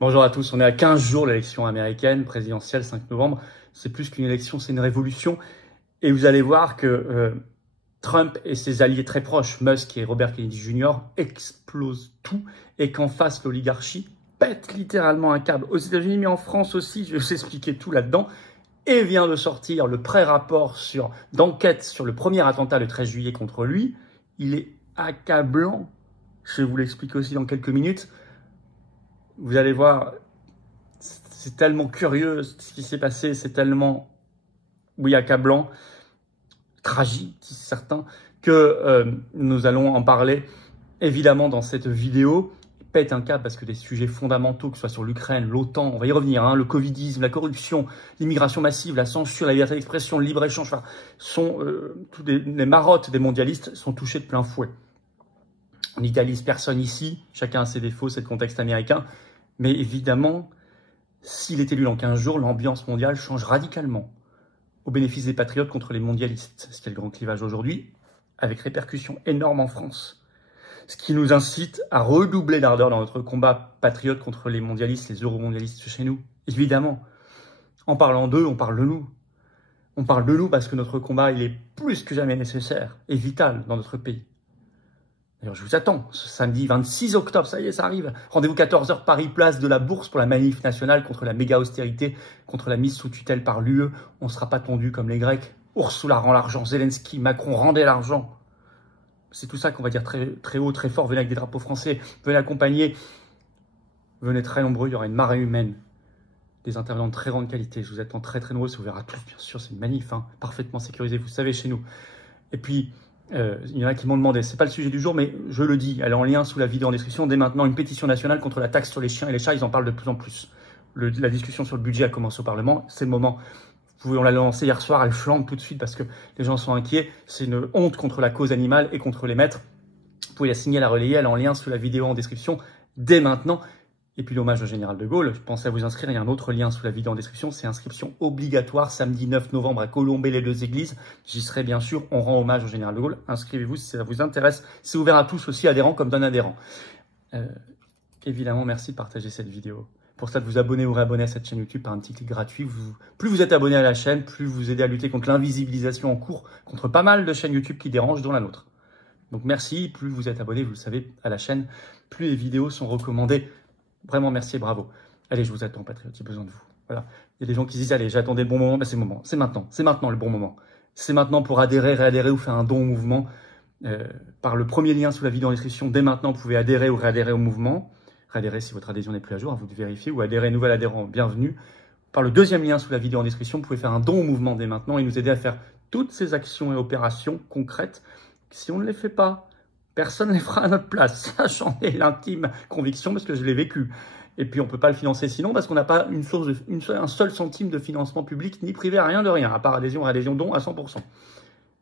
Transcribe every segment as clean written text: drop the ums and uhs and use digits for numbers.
Bonjour à tous, on est à 15 jours de l'élection américaine, présidentielle, 5 novembre. C'est plus qu'une élection, c'est une révolution. Et vous allez voir que Trump et ses alliés très proches, Musk et Robert Kennedy Jr., explosent tout et qu'en face, l'oligarchie pète littéralement un câble. Aux États-Unis, mais en France aussi, je vais vous expliquer tout là-dedans. Et vient de sortir le pré-rapport d'enquête sur le premier attentat le 13 juillet contre lui. Il est accablant. Je vais vous l'expliquer aussi dans quelques minutes. Vous allez voir, c'est tellement curieux ce qui s'est passé, c'est tellement, oui, accablant, tragique, disent certains, que nous allons en parler évidemment dans cette vidéo. Pète un câble parce que des sujets fondamentaux, que ce soit sur l'Ukraine, l'OTAN, on va y revenir, hein, le Covidisme, la corruption, l'immigration massive, la censure, la liberté d'expression, le libre-échange, sont tous les marottes des mondialistes sont touchés de plein fouet. On n'idéalise personne ici, chacun a ses défauts, c'est le contexte américain. Mais évidemment, s'il est élu dans 15 jours, l'ambiance mondiale change radicalement au bénéfice des patriotes contre les mondialistes. Ce qui est le grand clivage aujourd'hui, avec répercussions énormes en France. Ce qui nous incite à redoubler d'ardeur dans notre combat patriote contre les mondialistes, les euromondialistes chez nous. Évidemment, en parlant d'eux, on parle de nous. On parle de nous parce que notre combat, il est plus que jamais nécessaire et vital dans notre pays. D'ailleurs, je vous attends, ce samedi 26 octobre, ça y est, ça arrive. Rendez-vous 14h, Paris, place de la Bourse pour la manif nationale contre la méga-austérité, contre la mise sous tutelle par l'UE. On ne sera pas tendu comme les Grecs. Ursula rend l'argent, Zelensky, Macron rendait l'argent. C'est tout ça qu'on va dire très, très haut, très fort. Venez avec des drapeaux français, venez accompagner. Venez très nombreux, il y aura une marée humaine. Des intervenants de très grande qualité. Je vous attends très très nombreux, ça vous verra tous, bien sûr, c'est une manif, hein, parfaitement sécurisée, vous savez, chez nous. Et puis, il y en a qui m'ont demandé, c'est pas le sujet du jour, mais je le dis, elle est en lien sous la vidéo en description. Dès maintenant, une pétition nationale contre la taxe sur les chiens et les chats, ils en parlent de plus en plus. La discussion sur le budget a commencé au Parlement, c'est le moment. On l'a lancé hier soir, elle flambe tout de suite parce que les gens sont inquiets. C'est une honte contre la cause animale et contre les maîtres. Vous pouvez la signer, la relayer, elle est en lien sous la vidéo en description dès maintenant. Et puis l'hommage au général de Gaulle, je pensais à vous inscrire, il y a un autre lien sous la vidéo en description, c'est inscription obligatoire samedi 9 novembre à Colombey-les-Deux-Églises. J'y serai bien sûr, on rend hommage au général de Gaulle. Inscrivez-vous si ça vous intéresse. C'est ouvert à tous aussi, adhérents comme non-adhérents. Évidemment, merci de partager cette vidéo. Pour ça, de vous abonner ou réabonner à cette chaîne YouTube par un petit clic gratuit. Plus vous êtes abonné à la chaîne, plus vous aidez à lutter contre l'invisibilisation en cours, contre pas mal de chaînes YouTube qui dérangent, dont la nôtre. Donc merci, plus vous êtes abonné, vous le savez, à la chaîne, plus les vidéos sont recommandées. Vraiment, merci et bravo. Allez, je vous attends, patriotes, j'ai besoin de vous. Voilà. Il y a des gens qui disent, allez, j'attendais le bon moment, ben c'est le moment. C'est maintenant le bon moment. C'est maintenant pour adhérer, réadhérer ou faire un don au mouvement. Par le premier lien sous la vidéo en description, dès maintenant, vous pouvez adhérer ou réadhérer au mouvement. Réadhérer si votre adhésion n'est plus à jour, vous devez vérifier, ou adhérer, nouvel adhérent, bienvenue. Par le deuxième lien sous la vidéo en description, vous pouvez faire un don au mouvement dès maintenant et nous aider à faire toutes ces actions et opérations concrètes. Si on ne les fait pas, personne ne les fera à notre place. Ça, j'en ai l'intime conviction parce que je l'ai vécu. Et puis, on ne peut pas le financer sinon parce qu'on n'a pas un seul centime de financement public ni privé, rien de rien, à part adhésion, don à 100%.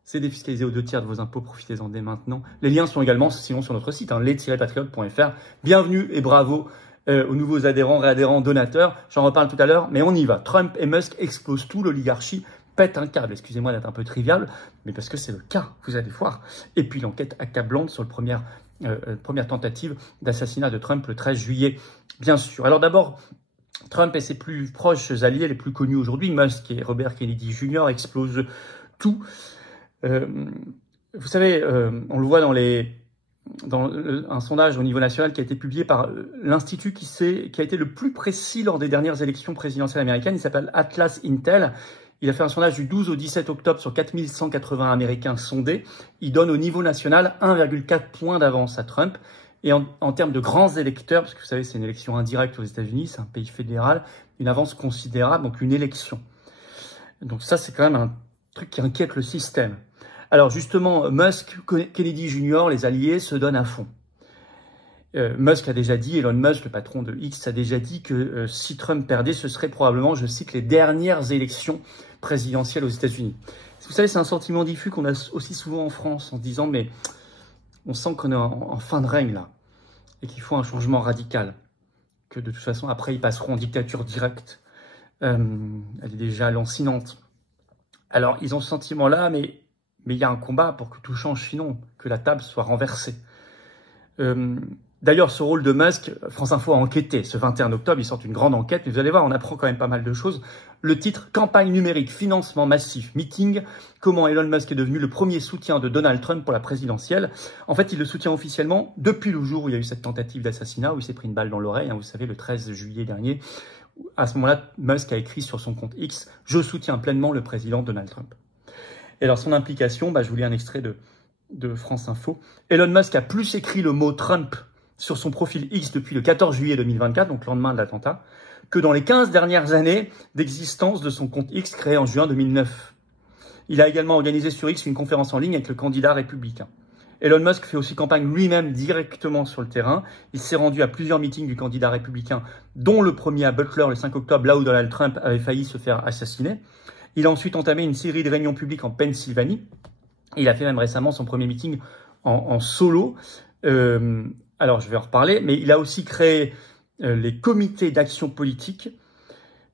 C'est défiscalisé aux 2 tiers de vos impôts, profitez-en dès maintenant. Les liens sont également sinon sur notre site, hein, les-patriotes.fr. Bienvenue et bravo aux nouveaux adhérents, réadhérents, donateurs. J'en reparle tout à l'heure, mais on y va. Trump et Musk explosent tout, l'oligarchie pète un câble. Excusez-moi d'être un peu trivial, mais parce que c'est le cas, vous allez voir. Et puis l'enquête accablante sur première tentative d'assassinat de Trump le 13 juillet, bien sûr. Alors d'abord, Trump et ses plus proches alliés, les plus connus aujourd'hui, Musk et Robert Kennedy Jr., explosent tout. Vous savez, on le voit dans un sondage au niveau national qui a été publié par l'institut qui a été le plus précis lors des dernières élections présidentielles américaines. Il s'appelle Atlas Intel. Il a fait un sondage du 12 au 17 octobre sur 4180 Américains sondés. Il donne au niveau national 1,4 points d'avance à Trump. Et en termes de grands électeurs, parce que vous savez, c'est une élection indirecte aux États-Unis, c'est un pays fédéral, une avance considérable, donc une élection. Donc ça, c'est quand même un truc qui inquiète le système. Alors justement, Musk, Kennedy Jr., les alliés se donnent à fond. Musk a déjà dit, Elon Musk, le patron de X, a déjà dit que si Trump perdait, ce serait probablement, je cite, les dernières élections présidentielles aux États-Unis. Vous savez, c'est un sentiment diffus qu'on a aussi souvent en France, en se disant, mais on sent qu'on est en fin de règne là, et qu'il faut un changement radical, que de toute façon, après, ils passeront en dictature directe. Elle est déjà lancinante. Alors, ils ont ce sentiment-là, mais il y a un combat pour que tout change, sinon, que la table soit renversée. D'ailleurs, ce rôle de Musk, France Info a enquêté. Ce 21 octobre, ils sortent une grande enquête, mais vous allez voir, on apprend quand même pas mal de choses. Le titre, campagne numérique, financement massif, meeting, comment Elon Musk est devenu le premier soutien de Donald Trump pour la présidentielle. En fait, il le soutient officiellement depuis le jour où il y a eu cette tentative d'assassinat, où il s'est pris une balle dans l'oreille, vous savez, le 13 juillet dernier. À ce moment-là, Musk a écrit sur son compte X, « Je soutiens pleinement le président Donald Trump ». Et alors, son implication, je vous lis un extrait de France Info. Elon Musk a plus écrit le mot Trump sur son profil X depuis le 14 juillet 2024, donc lendemain de l'attentat, que dans les 15 dernières années d'existence de son compte X créé en juin 2009. Il a également organisé sur X une conférence en ligne avec le candidat républicain. Elon Musk fait aussi campagne lui-même directement sur le terrain. Il s'est rendu à plusieurs meetings du candidat républicain, dont le premier à Butler le 5 octobre, là où Donald Trump avait failli se faire assassiner. Il a ensuite entamé une série de réunions publiques en Pennsylvanie. Il a fait même récemment son premier meeting en solo. Alors, je vais en reparler, mais il a aussi créé les comités d'action politique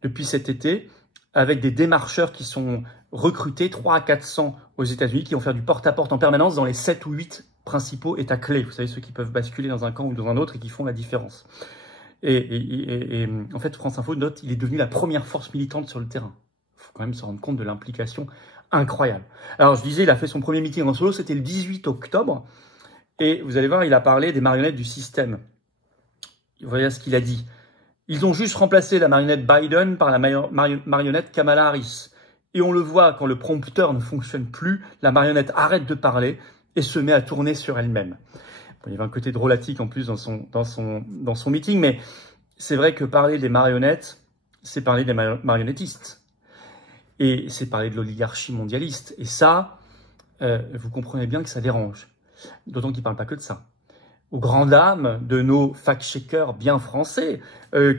depuis cet été, avec des démarcheurs qui sont recrutés, 300 à 400 aux États-Unis, qui vont faire du porte-à-porte en permanence dans les 7 ou 8 principaux États clés. Vous savez, ceux qui peuvent basculer dans un camp ou dans un autre et qui font la différence. Et en fait, France Info note, il est devenu la première force militante sur le terrain. Il faut quand même se rendre compte de l'implication incroyable. Alors, je disais, il a fait son premier meeting en solo, c'était le 18 octobre. Et vous allez voir, il a parlé des marionnettes du système. Voyez ce qu'il a dit. Ils ont juste remplacé la marionnette Biden par la marionnette Kamala Harris. Et on le voit, quand le prompteur ne fonctionne plus, la marionnette arrête de parler et se met à tourner sur elle-même. Bon, il y avait un côté drôlatique en plus dans son meeting, mais c'est vrai que parler des marionnettes, c'est parler des marionnettistes. Et c'est parler de l'oligarchie mondialiste. Et ça, vous comprenez bien que ça dérange. D'autant qu'il ne parle pas que de ça. Aux grandes dames de nos fact-checkers bien français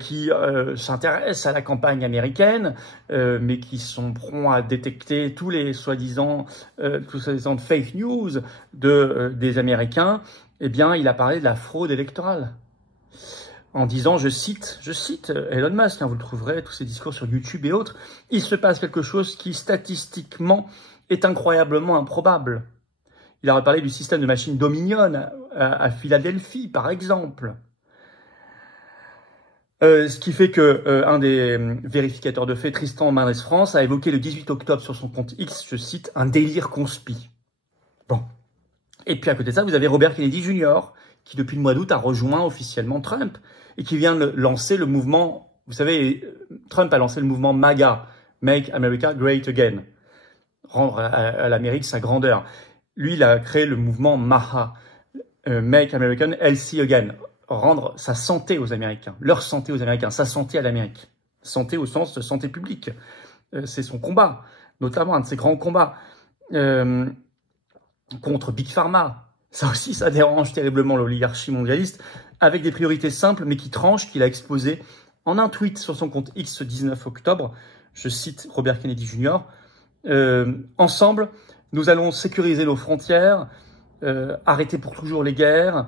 qui s'intéressent à la campagne américaine, mais qui sont prompts à détecter tous les soi-disant fake news des Américains, eh bien, il a parlé de la fraude électorale. En disant, je cite Elon Musk, vous le trouverez, tous ses discours sur YouTube et autres, il se passe quelque chose qui, statistiquement, est incroyablement improbable. Il a reparlé du système de machines Dominion à Philadelphie, par exemple. Ce qui fait que un des vérificateurs de faits, Tristan Mendes France, a évoqué le 18 octobre sur son compte X, je cite, un délire conspi. Bon. Et puis à côté de ça, vous avez Robert Kennedy Jr., qui depuis le mois d'août a rejoint officiellement Trump et qui vient de lancer le mouvement, vous savez, Trump a lancé le mouvement MAGA, Make America Great Again, rendre à l'Amérique sa grandeur. Lui, il a créé le mouvement MAHA, Make America Healthy Again, rendre sa santé aux Américains, leur santé aux Américains, sa santé à l'Amérique. Santé au sens de santé publique. C'est son combat, notamment un de ses grands combats contre Big Pharma. Ça aussi, ça dérange terriblement l'oligarchie mondialiste, avec des priorités simples, mais qui tranchent, qu'il a exposées en un tweet sur son compte X ce 19 octobre. Je cite Robert Kennedy Jr. Ensemble, nous allons sécuriser nos frontières, arrêter pour toujours les guerres,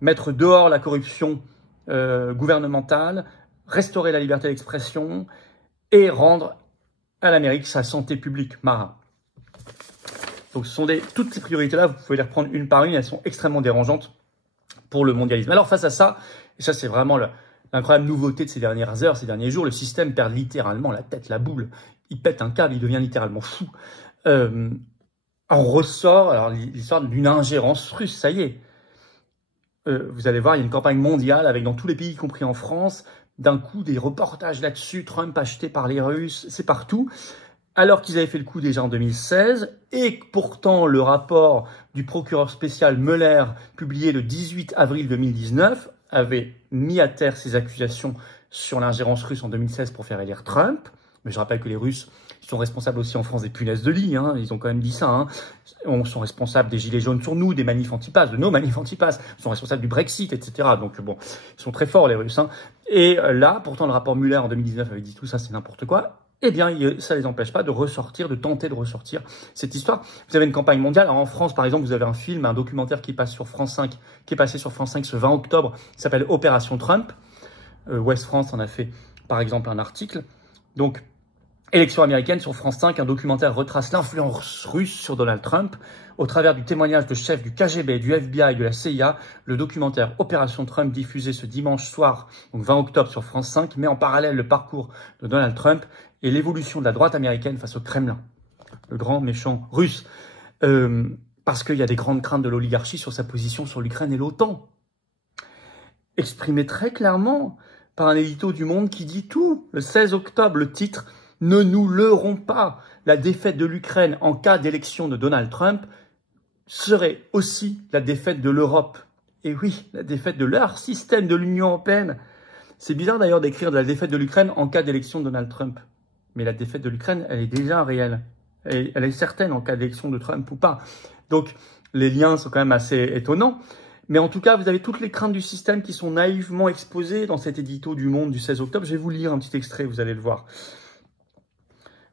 mettre dehors la corruption gouvernementale, restaurer la liberté d'expression et rendre à l'Amérique sa santé publique, MAHA. Donc ce sont toutes ces priorités-là, vous pouvez les reprendre une par une, elles sont extrêmement dérangeantes pour le mondialisme. Alors face à ça, et ça c'est vraiment l'incroyable nouveauté de ces dernières heures, ces derniers jours, le système perd littéralement la tête, la boule. Il pète un câble, il devient littéralement fou. On ressort alors l'histoire d'une ingérence russe, ça y est. Vous allez voir, il y a une campagne mondiale avec dans tous les pays, y compris en France, d'un coup des reportages là-dessus, Trump acheté par les Russes, c'est partout. Alors qu'ils avaient fait le coup déjà en 2016, et pourtant le rapport du procureur spécial Mueller, publié le 18 avril 2019, avait mis à terre ces accusations sur l'ingérence russe en 2016 pour faire élire Trump. Mais je rappelle que les Russes sont responsables aussi en France des punaises de lit, ils ont quand même dit ça. Ils sont responsables des gilets jaunes sur nous, des manifs anti-pass, de nos manifs anti-pass, ils sont responsables du Brexit, etc. Donc bon, ils sont très forts les Russes. Et là, pourtant le rapport Mueller en 2019 avait dit tout ça, c'est n'importe quoi. Eh bien, ça ne les empêche pas de ressortir, de tenter de ressortir cette histoire. Vous avez une campagne mondiale. Alors, en France, par exemple, vous avez un film, un documentaire qui passe sur France 5, qui est passé sur France 5 ce 20 octobre, qui s'appelle Opération Trump. Ouest France en a fait, par exemple, un article. Donc, Élection américaine sur France 5, un documentaire retrace l'influence russe sur Donald Trump. Au travers du témoignage de chefs du KGB, du FBI et de la CIA, le documentaire Opération Trump, diffusé ce dimanche soir, donc 20 octobre sur France 5, met en parallèle le parcours de Donald Trump et l'évolution de la droite américaine face au Kremlin, le grand méchant russe. Parce qu'il y a des grandes craintes de l'oligarchie sur sa position sur l'Ukraine et l'OTAN. Exprimé très clairement par un édito du Monde qui dit tout. Le 16 octobre, le titre « Ne nous leurrons pas, la défaite de l'Ukraine en cas d'élection de Donald Trump serait aussi la défaite de l'Europe. » Et oui, la défaite de leur système de l'Union européenne. C'est bizarre d'ailleurs d'écrire de la défaite de l'Ukraine en cas d'élection de Donald Trump. Mais la défaite de l'Ukraine, elle est déjà réelle. Elle est certaine en cas d'élection de Trump ou pas. Donc, les liens sont quand même assez étonnants. Mais en tout cas, vous avez toutes les craintes du système qui sont naïvement exposées dans cet édito du Monde du 16 octobre. Je vais vous lire un petit extrait, vous allez le voir.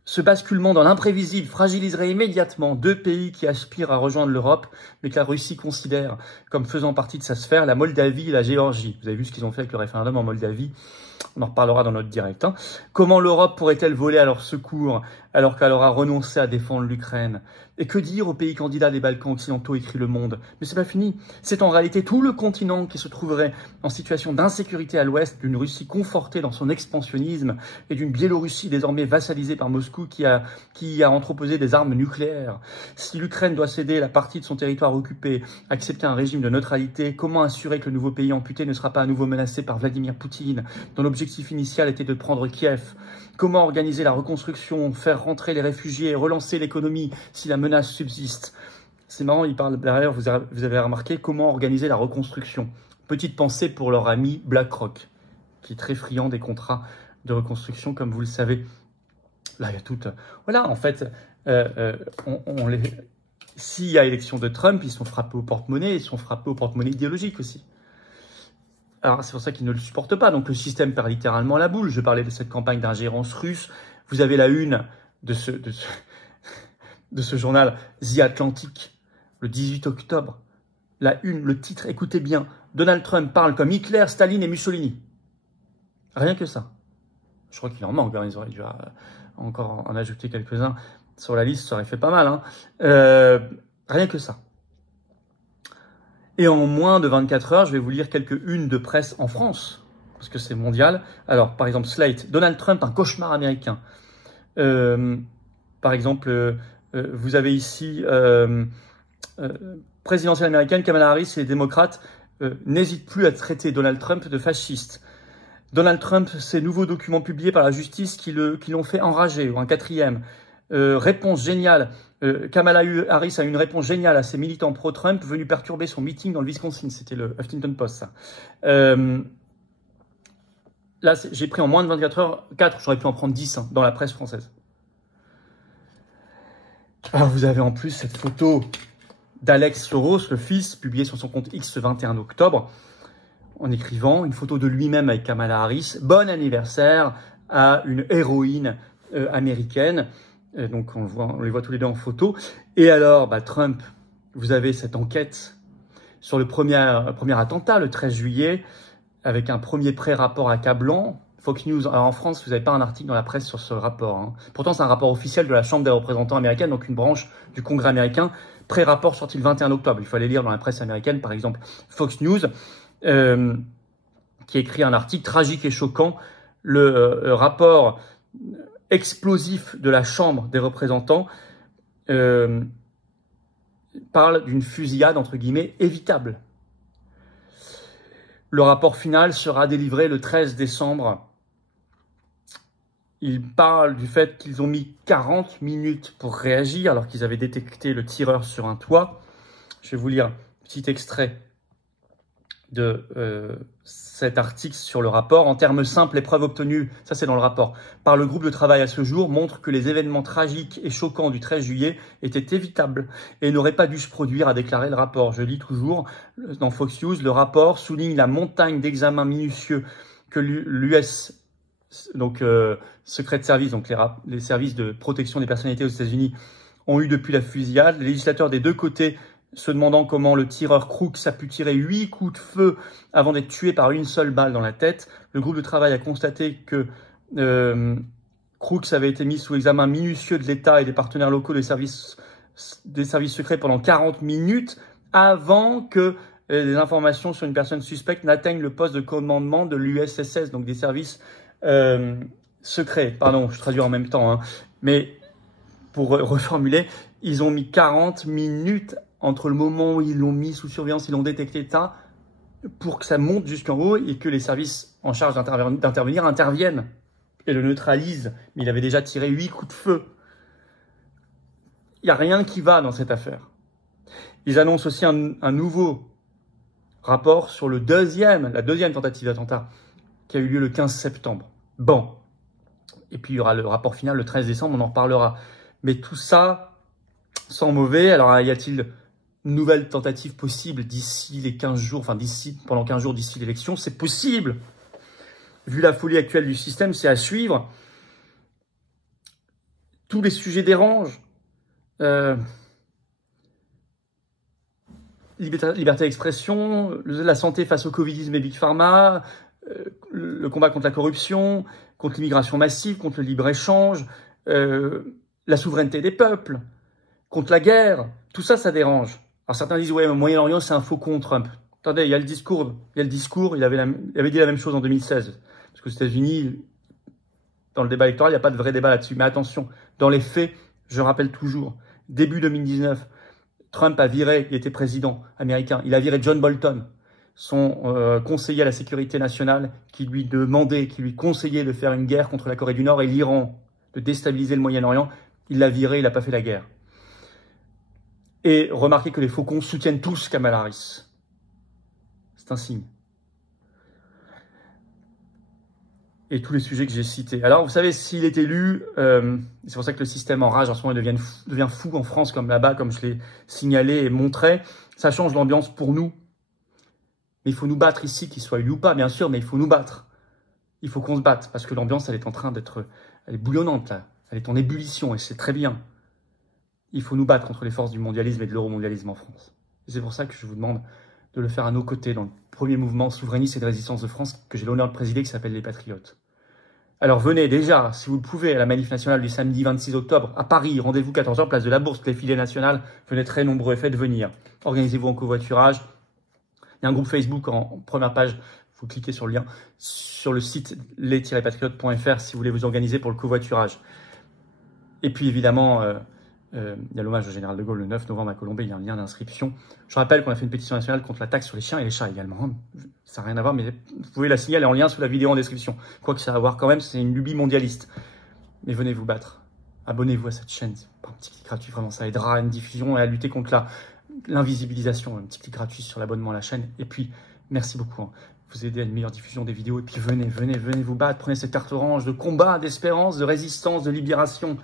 Ce basculement dans l'imprévisible fragiliserait immédiatement deux pays qui aspirent à rejoindre l'Europe, mais que la Russie considère comme faisant partie de sa sphère, la Moldavie et la Géorgie. Vous avez vu ce qu'ils ont fait avec le référendum en Moldavie. On en reparlera dans notre direct. Comment l'Europe pourrait-elle voler à leur secours alors qu'elle aura renoncé à défendre l'Ukraine? Et que dire aux pays candidats des Balkans occidentaux, écrit Le Monde? Mais c'est pas fini. C'est en réalité tout le continent qui se trouverait en situation d'insécurité à l'ouest, d'une Russie confortée dans son expansionnisme et d'une Biélorussie désormais vassalisée par Moscou qui a entreposé des armes nucléaires. Si l'Ukraine doit céder la partie de son territoire occupé, accepter un régime de neutralité, comment assurer que le nouveau pays amputé ne sera pas à nouveau menacé par Vladimir Poutine, dont l'objectif initial était de prendre Kiev? Comment organiser la reconstruction, faire rentrer les réfugiés et relancer l'économie si la menace subsiste? C'est marrant, il parle derrière, vous avez remarqué, comment organiser la reconstruction. Petite pensée pour leur ami BlackRock, qui est très friand des contrats de reconstruction, comme vous le savez. Là, il y a tout... Voilà, en fait, s'il y a élection de Trump, ils sont frappés au porte-monnaie, ils sont frappés au porte-monnaie idéologique aussi. Alors, c'est pour ça qu'ils ne le supportent pas. Donc, le système perd littéralement la boule. Je parlais de cette campagne d'ingérence russe. Vous avez la une de ce journal The Atlantic, le 18 octobre. La une, le titre, écoutez bien. Donald Trump parle comme Hitler, Staline et Mussolini. Rien que ça. Je crois qu'il en manque. Ils auraient dû encore en ajouter quelques-uns sur la liste. Ça aurait fait pas mal. Rien que ça. Et en moins de 24 heures, je vais vous lire quelques unes de presse en France, parce que c'est mondial. Alors, par exemple, Slate, Donald Trump, un cauchemar américain. Par exemple, vous avez ici présidentielle américaine, Kamala Harris et les démocrates n'hésitent plus à traiter Donald Trump de fasciste. Donald Trump, ces nouveaux documents publiés par la justice qui l'ont fait enrager, ou un quatrième. Réponse géniale. Kamala Harris a eu une réponse géniale à ses militants pro-Trump venus perturber son meeting dans le Wisconsin. C'était le Huffington Post, ça. Là, j'ai pris en moins de 24 heures 4, j'aurais pu en prendre 10 dans la presse française. Alors, vous avez en plus cette photo d'Alex Soros, le fils, publiée sur son compte X le 21 octobre, en écrivant une photo de lui-même avec Kamala Harris. Bon anniversaire à une héroïne américaine. Donc, on les voit tous les deux en photo. Et alors, Trump, vous avez cette enquête sur le premier attentat, le 13 juillet, avec un premier pré-rapport accablant. Fox News, alors en France, vous n'avez pas un article dans la presse sur ce rapport. Pourtant, c'est un rapport officiel de la Chambre des représentants américaine, donc une branche du Congrès américain. Pré-rapport sorti le 21 octobre. Il fallait lire dans la presse américaine, par exemple, Fox News, qui écrit un article tragique et choquant. Le rapport explosif de la Chambre des représentants parle d'une fusillade, entre guillemets, évitable. Le rapport final sera délivré le 13 décembre. Il parle du fait qu'ils ont mis 40 minutes pour réagir alors qu'ils avaient détecté le tireur sur un toit. Je vais vous lire un petit extrait de cet article sur le rapport. En termes simples, les preuves obtenues, ça c'est dans le rapport, par le groupe de travail à ce jour, montrent que les événements tragiques et choquants du 13 juillet étaient évitables et n'auraient pas dû se produire, a déclaré le rapport. Je lis toujours dans Fox News, le rapport souligne la montagne d'examens minutieux que l'US, donc Secret Service, donc les services de protection des personnalités aux États-Unis, ont eu depuis la fusillade. Les législateurs des deux côtés se demandant comment le tireur Crooks a pu tirer 8 coups de feu avant d'être tué par une seule balle dans la tête. Le groupe de travail a constaté que Crooks avait été mis sous examen minutieux de l'État et des partenaires locaux des services secrets pendant 40 minutes avant que les informations sur une personne suspecte n'atteignent le poste de commandement de l'USSS, donc des services secrets. Pardon, je traduis en même temps. Hein. Mais pour reformuler, ils ont mis 40 minutes entre le moment où ils l'ont mis sous surveillance, ils l'ont détecté ça, pour que ça monte jusqu'en haut et que les services en charge d'intervenir interviennent et le neutralisent. Mais il avait déjà tiré 8 coups de feu. Il n'y a rien qui va dans cette affaire. Ils annoncent aussi un nouveau rapport sur la deuxième tentative d'attentat qui a eu lieu le 15 septembre. Bon. Et puis il y aura le rapport final le 13 décembre, on en reparlera. Mais tout ça, sans mauvais. Alors y a-t-il une nouvelle tentative possible d'ici les 15 jours, enfin pendant 15 jours d'ici l'élection? C'est possible. Vu la folie actuelle du système, c'est à suivre. Tous les sujets dérangent. Liberté d'expression, la santé face au covidisme et Big Pharma, le combat contre la corruption, contre l'immigration massive, contre le libre-échange, la souveraineté des peuples, contre la guerre. Tout ça, ça dérange. Alors certains disent, ouais, au Moyen-Orient, c'est un faucon Trump. Attendez, il y a le discours, il avait dit la même chose en 2016. Parce qu'aux États-Unis, dans le débat électoral, il n'y a pas de vrai débat là-dessus. Mais attention, dans les faits, je rappelle toujours, début 2019, Trump a viré, il était président américain, il a viré John Bolton, son conseiller à la sécurité nationale, qui lui demandait, qui lui conseillait de faire une guerre contre la Corée du Nord et l'Iran, de déstabiliser le Moyen-Orient. Il l'a viré, il n'a pas fait la guerre. Et remarquez que les faucons soutiennent tous Kamala Harris. C'est un signe. Et tous les sujets que j'ai cités. Alors, vous savez, s'il est élu, c'est pour ça que le système enrage en ce moment, il devient fou en France, comme là-bas, comme je l'ai signalé et montré. Ça change l'ambiance pour nous. Mais il faut nous battre ici, qu'il soit élu ou pas, bien sûr, mais il faut nous battre. Il faut qu'on se batte, parce que l'ambiance, elle est en train d'être... Elle est bouillonnante, là. Elle est en ébullition, et c'est très bien. Il faut nous battre contre les forces du mondialisme et de l'euromondialisme en France. Et c'est pour ça que je vous demande de le faire à nos côtés, dans le premier mouvement souverainiste et de résistance de France que j'ai l'honneur de présider, qui s'appelle les Patriotes. Alors venez déjà, si vous le pouvez, à la manif nationale du samedi 26 octobre, à Paris, rendez-vous 14h, place de la Bourse, les filets nationales, venez très nombreux et faites venir. Organisez-vous en covoiturage. Il y a un groupe Facebook en première page, vous cliquez sur le lien, sur le site les-patriotes.fr si vous voulez vous organiser pour le covoiturage. Et puis évidemment... il y a l'hommage au général de Gaulle le 9 novembre à Colombey, il y a un lien d'inscription. Je rappelle qu'on a fait une pétition nationale contre la taxe sur les chiens et les chats également. Ça n'a rien à voir, mais vous pouvez la signaler en lien sous la vidéo en description. Quoi que ça a à voir quand même, c'est une lubie mondialiste. Mais venez vous battre. Abonnez-vous à cette chaîne, c'est pas un petit clic gratuit, vraiment ça aidera à une diffusion et à lutter contre l'invisibilisation. Un petit clic gratuit sur l'abonnement à la chaîne. Et puis, merci beaucoup. Hein. Vous aidez à une meilleure diffusion des vidéos. Et puis venez vous battre. Prenez cette carte orange de combat, d'espérance, de résistance, de libération.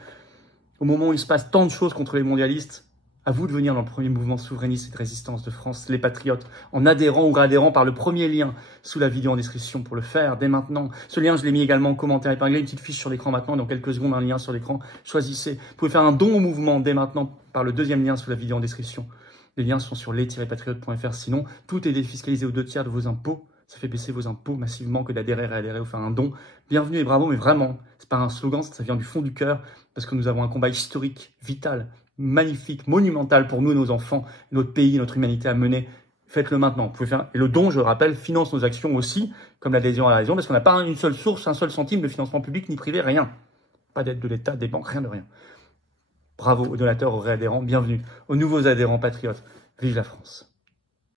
Au moment où il se passe tant de choses contre les mondialistes, à vous de venir dans le premier mouvement souverainiste et de résistance de France, les Patriotes, en adhérant ou réadhérant par le premier lien sous la vidéo en description pour le faire dès maintenant. Ce lien, je l'ai mis également en commentaire épinglé, une petite fiche sur l'écran maintenant, dans quelques secondes, un lien sur l'écran. Choisissez. Vous pouvez faire un don au mouvement dès maintenant par le deuxième lien sous la vidéo en description. Les liens sont sur les-patriotes.fr. Sinon, tout est défiscalisé aux 2/3 de vos impôts. Ça fait baisser vos impôts massivement que d'adhérer, réadhérer ou faire un don. Bienvenue et bravo, mais vraiment, c'est pas un slogan, ça vient du fond du cœur, parce que nous avons un combat historique, vital, magnifique, monumental pour nous et nos enfants, notre pays, notre humanité à mener. Faites-le maintenant. Vous pouvez faire... Et le don, je le rappelle, finance nos actions aussi, comme l'adhésion à la raison, parce qu'on n'a pas une seule source, un seul centime de financement public ni privé, rien. Pas d'aide de l'État, des banques, rien de rien. Bravo aux donateurs, aux réadhérents, bienvenue aux nouveaux adhérents patriotes. Vive la France.